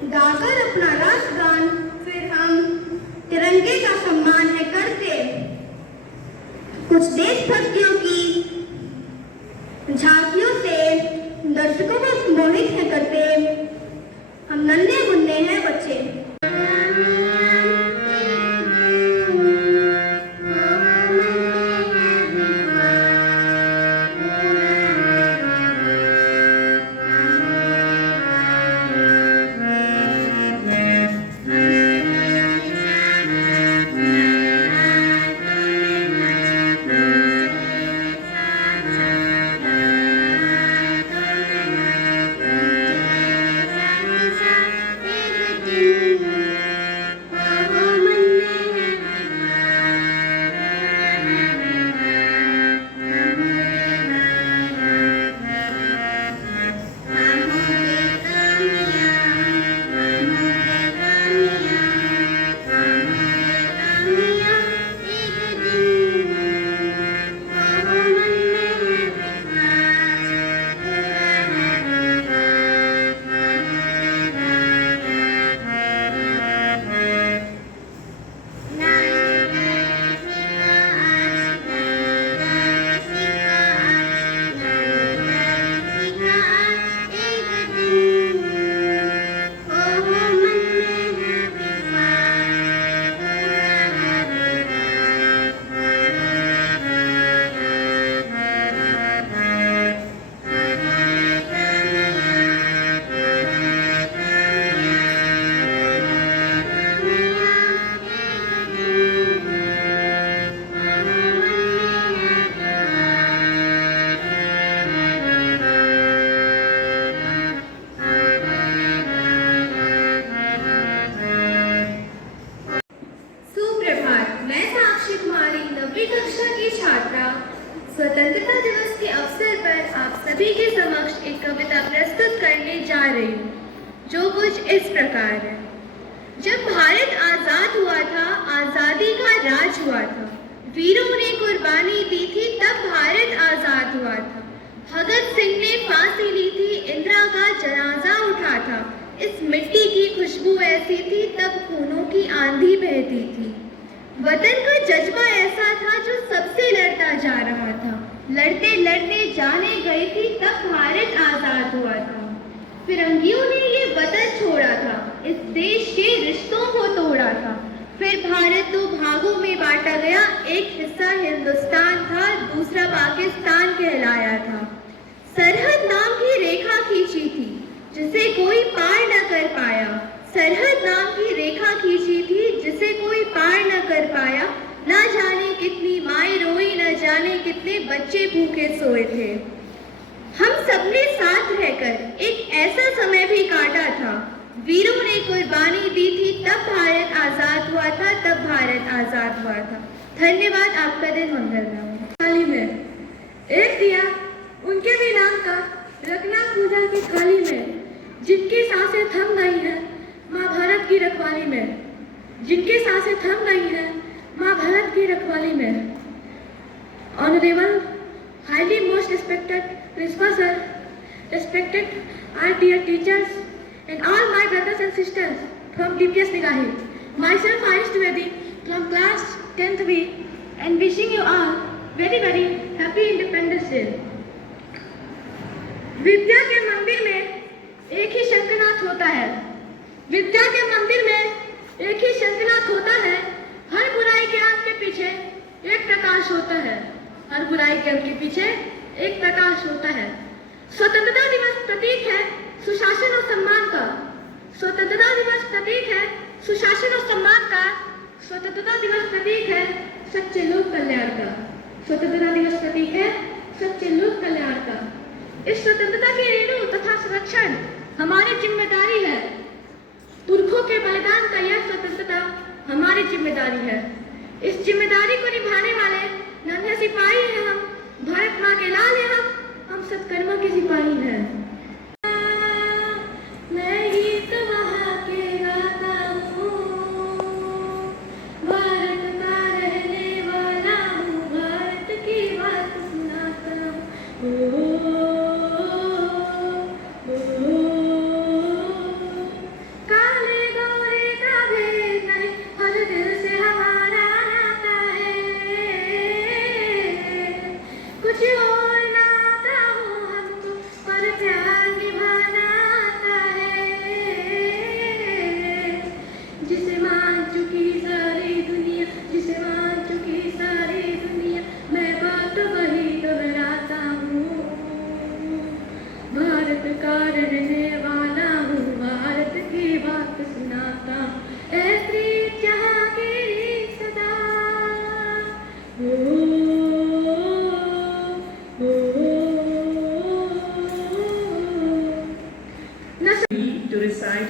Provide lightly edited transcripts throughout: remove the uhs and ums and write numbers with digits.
गाकर अपना राष्ट्रगान फिर हम तिरंगे का सम्मान है करते। कुछ देशभक्तियों की झांकियों से दर्शकों को मोहित है करते। हम नन्हे मुन्ने हैं बच्चे। स्वतंत्रता दिवस के अवसर पर आप सभी के समक्ष एक कविता प्रस्तुत करने जा रही हूँ, जो कुछ इस प्रकार है। जब भारत आजाद हुआ था, आजादी का राज हुआ था, वीरों ने कुर्बानी दी थी, तब भारत आजाद हुआ था। भगत सिंह ने फांसी ली थी, इंदिरा का जनाजा उठा था। इस मिट्टी की खुशबू ऐसी थी, तब खूनों की आंधी बहती थी। वतन का जज्बा ऐसा था जो सबसे लड़ता जा रहा था। लड़ते लड़ते जाने गई थी, तब भारत आजाद हुआ था। फिरंगियों ने ये वतन छोड़ा था, इस देश के रिश्तों को तोड़ा था। फिर भारत दो भागों में बांटा गया, एक हिस्सा हिंदुस्तान था, दूसरा पाकिस्तान कहलाया था। सरहद नाम की रेखा खींची थी, जिसे कोई पार न कर पाया। सरहद नाम की रेखा खींची थी, जिसे कोई पार न कर पाया। न जाने कितनी माएं रोई, न जाने कितने बच्चे भूखे सोए थे। हम सबने साथ रहकर एक ऐसा समय भी काटा था। वीरों ने कुर्बानी दी थी, तब भारत आजाद हुआ था, तब भारत आजाद हुआ था। धन्यवाद, आपका दिन मंगलमय हो। थाली में एक दिया उनके भी नाम का, रखना पूजा की थाली में। जिनकी सांसें थम गई हैं माँ भारत की रखवाली में, जिनकी सांसें थम गई हैं माँ भारत की रखवाली में। Honourable, highly most respected principal sir, respected our dear teachers and all my brothers and sisters from DPS Nigahi. Myself Ayush Dwivedi from class 10th B and wishing you all very very happy Independence Day. विद्या के मंदिर में एक ही शंखनाद होता है। विद्या के मंदिर में एक ही शंखनाद होता है। हर बुराई के अंत के पीछे एक प्रकाश होता है। हर बुराई के अंत के पीछे एक प्रकाश होता है। स्वतंत्रता दिवस प्रतीक है सुशासन और सम्मान का। स्वतंत्रता दिवस प्रतीक है सुशासन और सम्मान का। स्वतंत्रता दिवस प्रतीक है सच्चे लोक कल्याण का। स्वतंत्रता दिवस प्रतीक है सच्चे लोक कल्याण का। इस स्वतंत्रता के रेणु तथा संरक्षण हमारी जिम्मेदारी है। पुरखों के बलिदान का यह स्वतंत्रता हमारी जिम्मेदारी है। इस जिम्मेदारी को निभाने वाले नन्हे सिपाही हैं हम। भारत माँ के लाल हैं हम सत्कर्मा के सिपाही हैं। मैं गीत वहाँ के गाता हूँ, भारत का रहने वाला हूँ, भारत की बात सुनाता हूँ।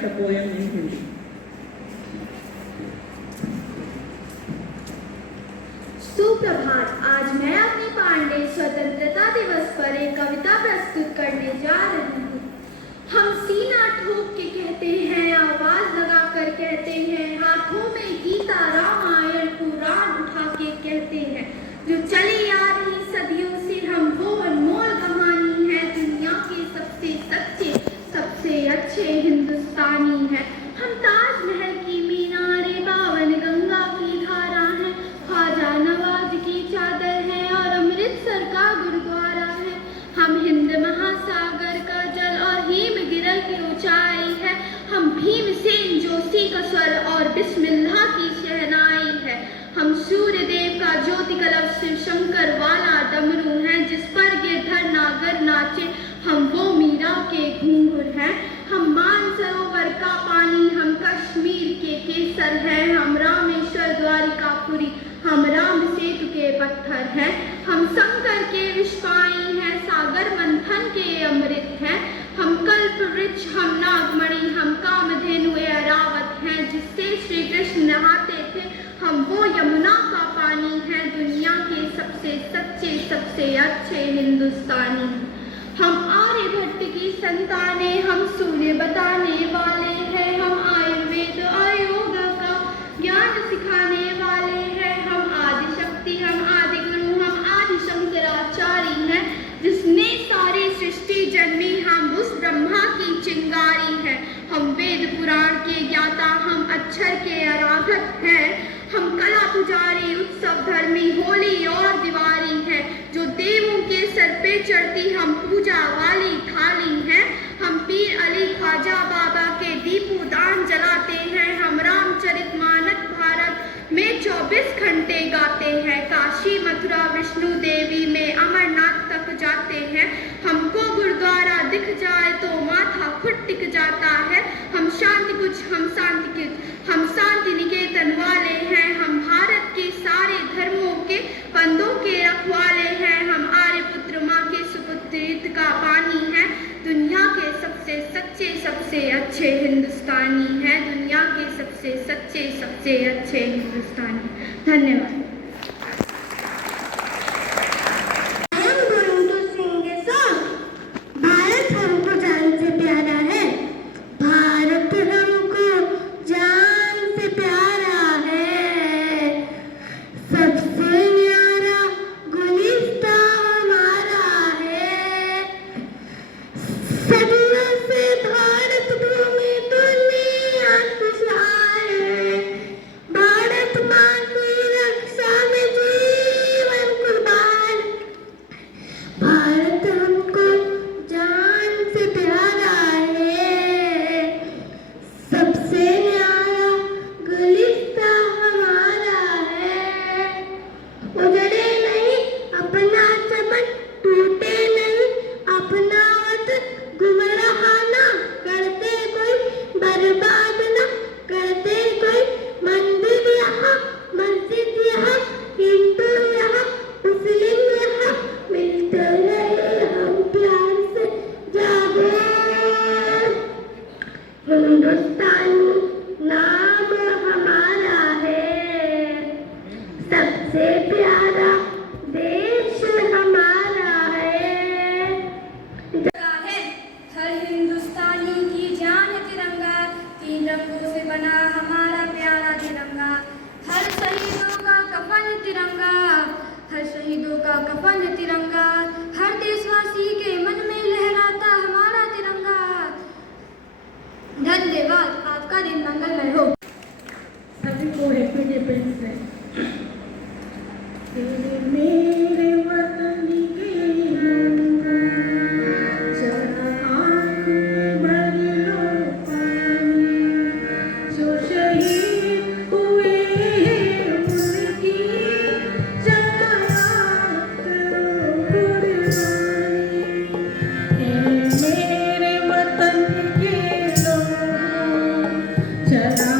a poem in Hindi. सुप्रभात। आज मैं अपने पांडे स्वतंत्रता दिवस पर एक कविता प्रस्तुत करने जा रही हूँ। हम सीना ठोक के कहते हैं, आवाज लगा कर कहते हैं, हाथों में गीता रामायण पुराण उठा के कहते हैं, जो चली आ रही सदियों से हम वो अनमोल कहानी है, दुनिया के सबसे सच्चे सबसे अच्छे हिंदुस्तानी है। हम ताजमहल की मीनारें, बावन गंगा की धारा है, ख्वाजा नवाज की चादर है और अमृतसर का गुरुद्वारा है। हम हिंद महासागर का जल और हिमगिरी की ऊंचाई है। हम भीमसेन जोशी का स्वर और बिस्मिल्लाह की शहनाई है। हम सूर्य देव का ज्योति कलश शिव शंकर वाला डमरू है, जिस पर गिरधर नागर नाचे हम वो मीरा के घूंघर हैं। हम मानसरोवर का पानी, हम कश्मीर के केसर हैं, हम रामेश्वर द्वारिकापुरी, हम राम सेतु के पत्थर हैं। हम शंकर के विषपाई हैं, सागर मंथन के अमृत हैं। हम कल्प वृक्ष, हम नागमणि, हम कामधेनु ऐरावत हैं, जिससे श्री कृष्ण नहाते थे। हम वो यमुना का पानी है, दुनिया के सबसे सच्चे सबसे अच्छे हिंदुस्तानी। हम आर्यभट्ट की संतानें, हम सूर्य बताने वाले हैं, हम आयुर्वेद और योगा का ज्ञान सिखाने वाले हैं। हम आदि शक्ति, हम आदि गुरु, हम आदि शंकराचार्य हैं, जिसने सारी सृष्टि जन्मी, हम उस ब्रह्मा की चिंगारी है। हम वेद पुराण के ज्ञाता, हम अक्षर के आराधक हैं। हम कला पुजारी, उत्सव धर्मी, होली और दिवाली है, जो देवों के सर पे चढ़ती हम पूजा वाली थाली है। हम पीर अली ख्वाजा बाबा के दीपोदान जलाते हैं। हम रामचरितमानस भारत में 24 घंटे गाते हैं। काशी मथुरा विष्णु देवी में अमरनाथ तक जाते हैं। हमको गुरुद्वारा दिख जाए तो माथा खुद टिक जाता है। हम शांति कुछ, हम शांति निकेतन वाले हैं। हम भारत के सारे धर्मों के बंदों के रखवाले हैं। हम आर्यपुत्र माँ के सुपुत्र का पानी है, दुनिया के सबसे सच्चे सबसे अच्छे हिंदुस्तानी है, दुनिया के सबसे सच्चे सबसे अच्छे हिंदुस्तानी। धन्यवाद। भारत हमको जान से प्यारा है, भारत हमको जान से प्यारा है, सबसे न्यारा गुलिस्ता हमारा है। सदियों से भारत भूमि दुनिया खुशहाल है, भारत माँ की रक्षा में जीवन कुर्बान। भारत हमको जान से प्यारा है, सबसे न्यारा गुलिस्ता हमारा है। उजड़े नहीं अपना चमन, टूटे नहीं अपना वतन, गुमराह ना करते कोई, बर्बाद ना करते कोई। मंदिर यहाँ मस्जिद यहाँ, हिंदू यहाँ मुस्लिम यहाँ, मिलते रहे हम प्यार से जागो। हिंदुस्तानी नाम हमारा है, सबसे प्यारा देश हमारा है। हर हिंदुस्तानी की जान तिरंगा, 3 रंगों से बना हमारा प्यारा तिरंगा। हर शहीदों का कफन तिरंगा, हर शहीदों का कफन तिरंगा, हर देशवासी के मन में लहराता हमारा तिरंगा। धन्यवाद। आपका दिन मंगलमय हो। सभी को हैप्पी इंडिपेंडेंस डे। तेरे मेरे वतन के लोगों, जरा आँख में भर लो पानी, जो शहीद हुए हैं उनकी जरा याद करो कुर्बानी। मेरे वतन के लोगों, जरा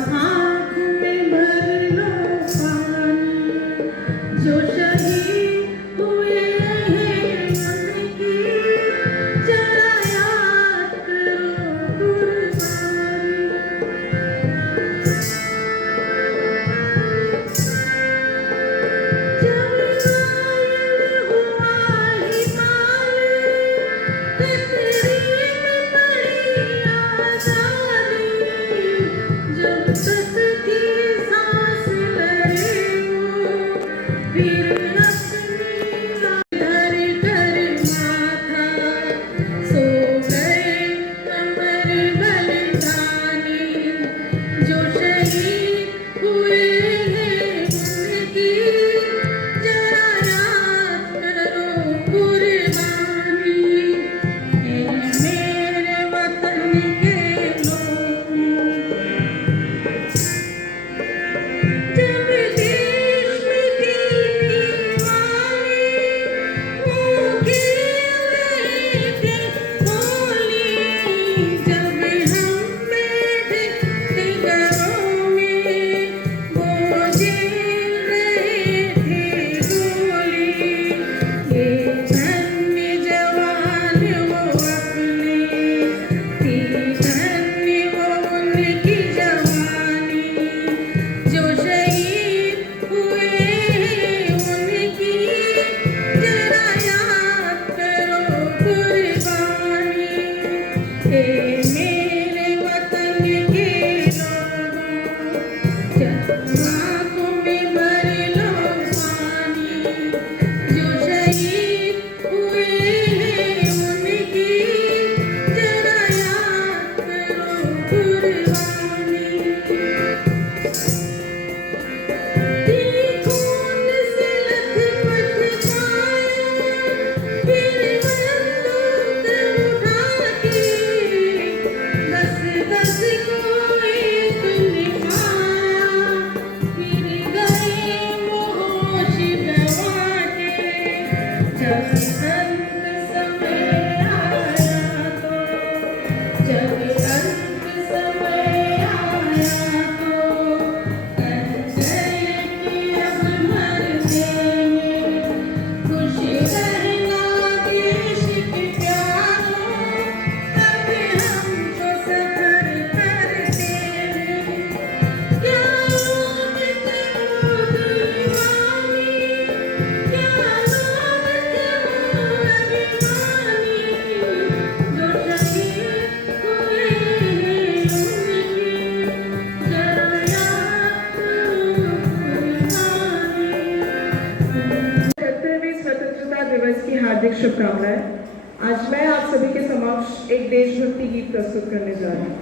आप सभी के समक्ष एक देशभक्ति गीत प्रस्तुत करने जा रहे हैं।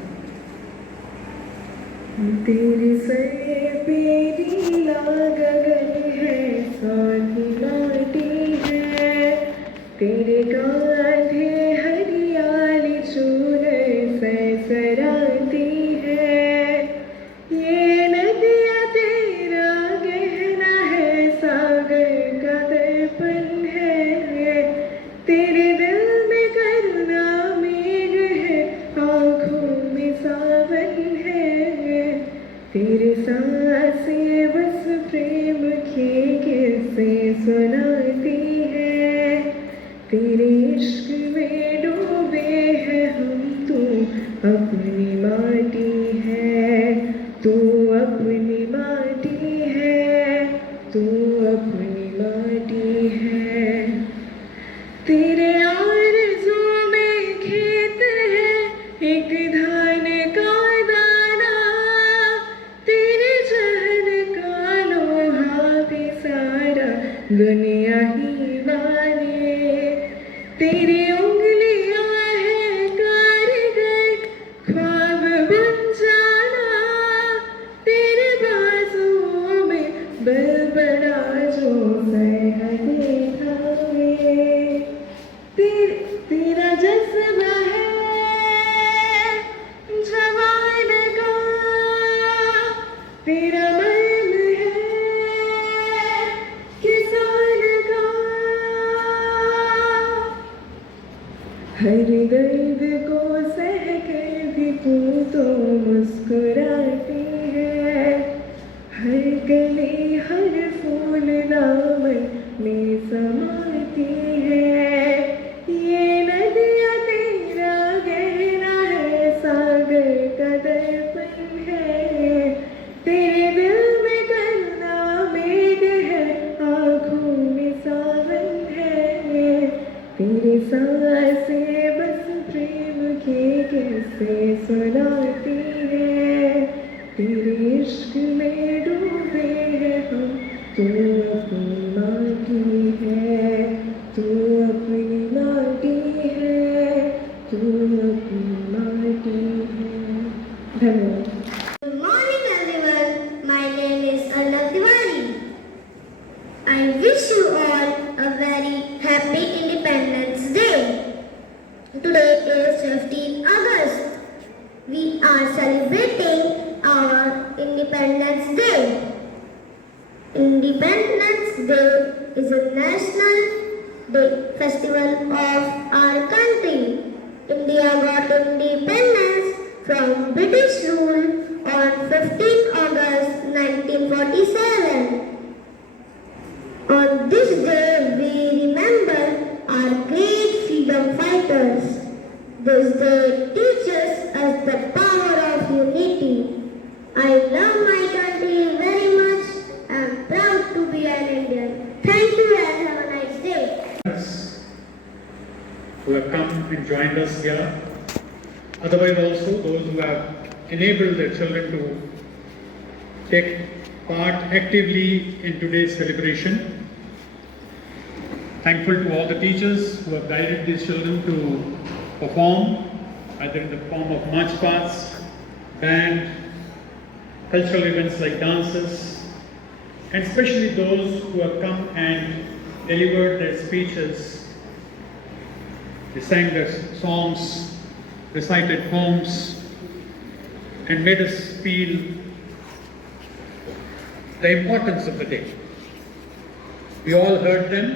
तेरे सर पे नीला गगन है, साथी माटी है, तेरे कांधे हरियाली चूनर सरसराती है। ये नदियाँ तेरा गहना है, सागर का दर्पण है, तेरे दिल में करुणा मेघ है, आँखों में सावन है। तेरे सांसें बस प्रेम के किस्से सुनाती है, तेरे इश्क में डूबे हैं हम, तू अपनी माटी है, तू अपनी माटी है, तू अपनी माटी है। तेरे आरज़ू में खेत है, एक धान का दाना, तेरे जहर का लोहा भी सारा दुनिया ही माने। तेरी उंगलियां हैं कारीगर, ख्वाब बन जाना, तेरे बाजुओं में बल बड़ा जो सरहदें थामे। तेरा जज्बा है जवान का, तेरा मर्म है किसान का। हर दर्द को सह कर भी तू तो मुस्कुराती है, हर गली हर फूल दामन में समाती है। ये नदियाँ तेरा गहना है, सागर का दर्पण है, तेरे दिल में करुणा मेघ है, आँखों में सावन है। तेरे सांसें बस प्रेम के किस्से सुनाती है, तेरे इश्क में डूबे हैं हम, तू अपनी माटी है, तू अपनी माटी है, तू अपनी माटी है। धन्यवाद। Good morning everyone, my name is Arnav Tiwari. I wish you all a very happy Independence Day. Today is 15 August. We are celebrating our Independence Day. Independence Day is a national day festival of our country. India got independence from British rule on 15 August 1947. On this day, we remember our great freedom fighters. This day teaches us the power of unity. I love my country very much. I am proud to be an Indian. Thank you and have a nice day. Who have come and joined us here. Otherwise also those who have enabled their children to take part actively in today's celebration. Thankful to all the teachers who have guided these children to perform, either in the form of march pasts, band, cultural events like dances, and especially those who have come and delivered their speeches. They sang their songs, recited poems, and made us feel the importance of the day. We all heard them.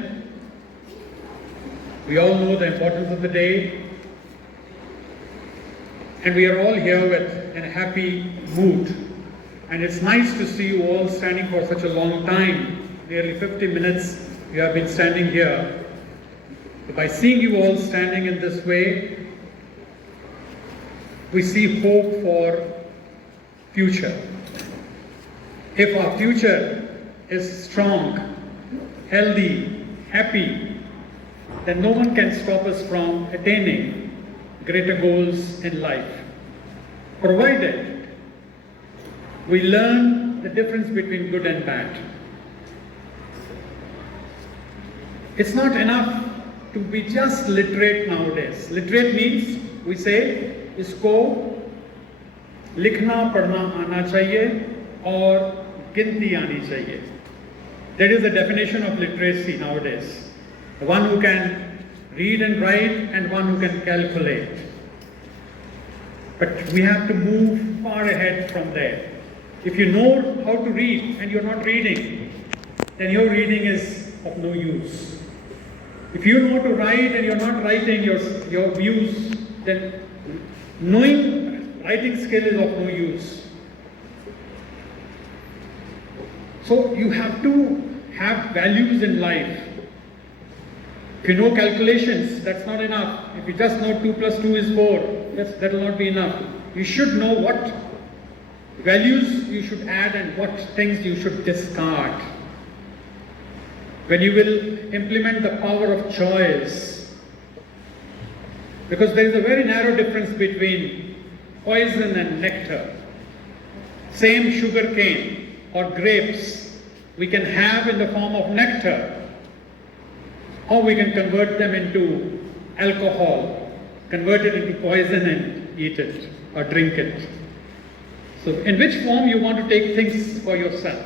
We all know the importance of the day. And we are all here with a happy mood. And it's nice to see you all standing for such a long time. Nearly 50 minutes you have been standing here. So by seeing you all standing in this way, we see hope for future. If our future is strong, healthy, happy, then no one can stop us from attaining greater goals in life, provided we learn the difference between good and bad. It's not enough to be just literate nowadays. Literate means we say इसको लिखना पढ़ना आना चाहिए और गिनती आनी चाहिए. That is the definition of literacy nowadays. The one who can read and write and one who can calculate. But we have to move far ahead from there. If you know how to read and you're not reading, then your reading is of no use. If you know to write and you're not writing your views, then knowing writing skill is of no use. So you have to have values in life. If you know calculations, that's not enough. If you just know 2 plus 2 is 4, that will not be enough. You should know what values you should add and what things you should discard. When you will implement the power of choice, because there is a very narrow difference between poison and nectar. Same sugar cane or grapes we can have in the form of nectar, or we can convert them into alcohol, convert it into poison and eat it or drink it. So in which form you want to take things for yourself,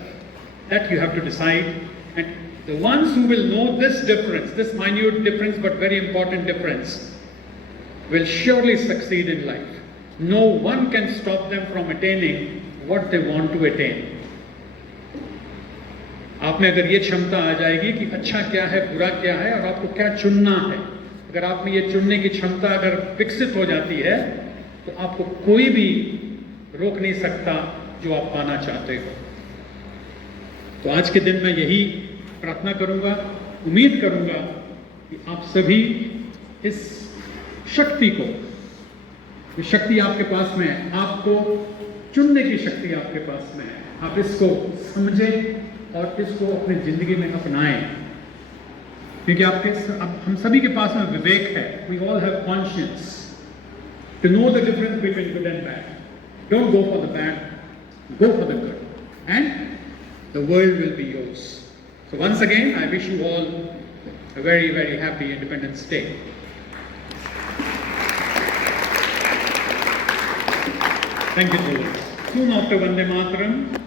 that you have to decide. And the ones who will know this difference, this minute difference but very important difference, will surely succeed in life. No one can stop them from attaining what they want to attain. आप में अगर ये क्षमता आ जाएगी कि अच्छा क्या है, बुरा क्या है और आपको क्या चुनना है, अगर आप में ये चुनने की क्षमता अगर विकसित हो जाती है, तो आपको कोई भी रोक नहीं सकता जो आप पाना चाहते हो. तो आज के दिन मैं यही प्रार्थना करूंगा, उम्मीद करूंगा कि आप सभी इस शक्ति को, ये शक्ति आपके पास में है, आपको चुनने की शक्ति आपके पास में है, आप इसको समझें और इसको अपनी जिंदगी में अपनाएं. क्योंकि हम सभी के पास में विवेक है. We all have conscience to know the difference between good and bad. Don't go for the bad, go for the good, and the world will be yours. So once again, I wish you all a very, very happy Independence Day. Thank you, children. Soon after Vande Mataram,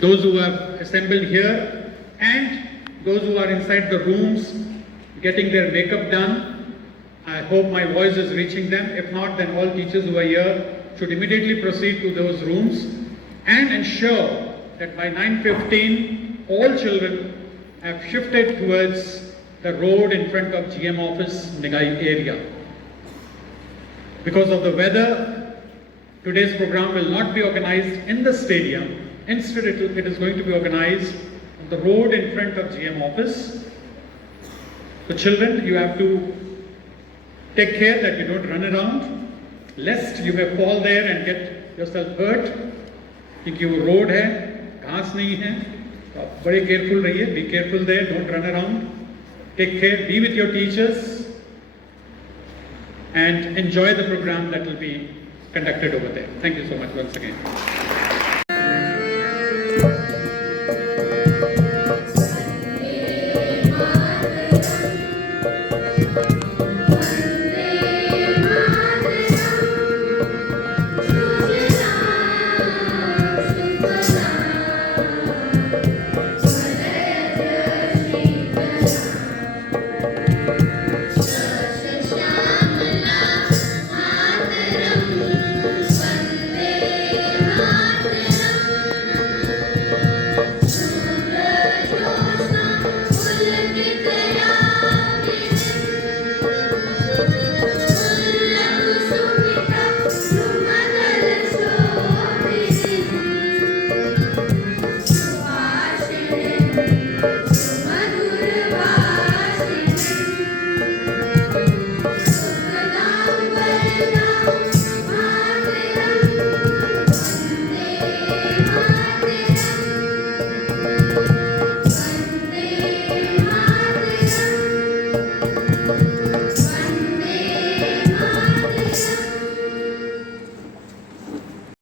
those who have assembled here and those who are inside the rooms getting their makeup done, I hope my voice is reaching them. If not, then all teachers who are here should immediately proceed to those rooms and ensure that by 9:15 all children have shifted towards the road in front of GM office Nigai area. Because of the weather, today's program will not be organized in the stadium. Instead, it is going to be organized on the road in front of GM office. So children, you have to take care that you don't run around, lest you may fall there and get yourself hurt. क्योंकि वो road है, घास नहीं है, तो आप बड़े careful रहिए. Be careful there, don't run around. Take care, be with your teachers and enjoy the program that will be conducted over there. Thank you so much once again.